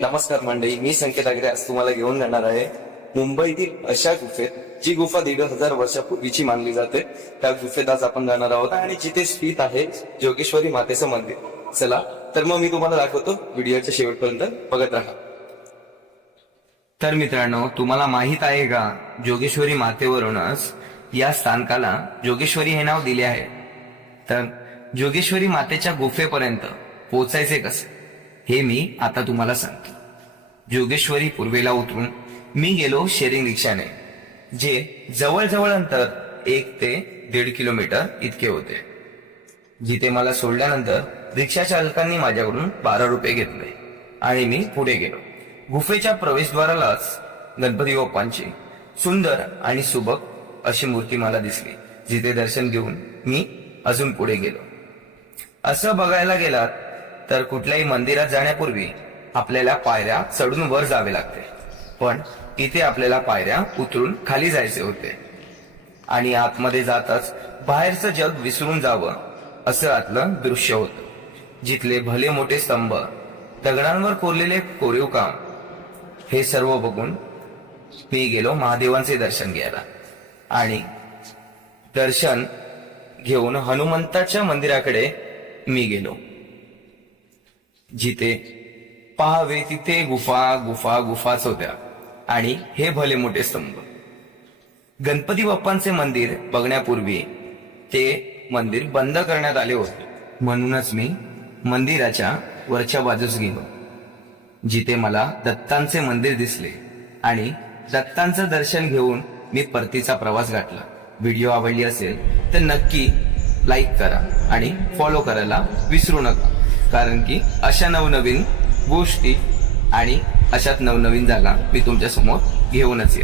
नमस्कार मंडळी मी संकेत आगरे आज तुम्हाला घेऊन जाणार आहे. मुंबईतील अशा गुफेत जी गुफा दीड हजार वर्षापूर्वीची मानली जाते त्या गुफेत आज आपण जाणार आहोत आणि जिथे स्थित आहे जोगेश्वरी मातेचं मंदिर. चला तर मग मी तुम्हाला दाखवतो व्हिडिओच्या शेवटपर्यंत बघत राहा. तर मित्रांनो तुम्हाला माहीत आहे का जोगेश्वरी मातेवरूनच या स्थानकाला जोगेश्वरी हे नाव दिले आहे. तर जोगेश्वरी मातेच्या गुफेपर्यंत पोचायचे कसे? हे मी आता तुम्हाला सांगतो. जोगेश्वरी पूर्वेला उतरून मी गेलो शेअरिंग रिक्षाने जे जवळजवळ अंतर एक ते दीड किलोमीटर इतके होते. जिथे मला सोडल्यानंतर रिक्षा चालकांनी माझ्याकडून बारा रुपये घेतले आणि मी पुढे गेलो. गुफेच्या प्रवेशद्वारालाच गणपती बाप्पांची सुंदर आणि सुबक अशी मूर्ती मला दिसली जिथे दर्शन घेऊन मी अजून पुढे गेलो. असं बघायला गेलात तर कुठल्याही मंदिरात जाण्यापूर्वी आपल्याला पायऱ्या चढून वर जावे लागते. पण इथे आपल्याला पायऱ्या उतरून खाली जायचे होते. आणि आतमध्ये जाताच बाहेरचं जग विसरून जावं असं आतलं दृश्य होतं. जिथले भले मोठे स्तंभ दगडांवर कोरलेले कोरीव काम हे सर्व बघून मी गेलो महादेवांचे दर्शन घ्यायला. आणि दर्शन घेऊन हनुमंताच्या मंदिराकडे मी गेलो. जिथे पहावे तिथे गुफा गुफा गुफाच होत्या आणि हे भले मोठे स्तंभ. गणपती बाप्पांचे मंदिर बघण्यापूर्वी ते मंदिर बंद करण्यात आले होते. म्हणूनच मी मंदिराच्या वरच्या बाजूस गेलो जिथे मला दत्तांचे मंदिर दिसले आणि दत्तांचं दर्शन घेऊन मी परतीचा प्रवास गाठला. व्हिडिओ आवडली असेल तर नक्की लाईक करा आणि फॉलो करायला विसरू नका. कारण की अशा नवनवीन गोष्टी आणि अशाच नवनवीन जागा मी तुमच्यासमोर घेऊनच येईल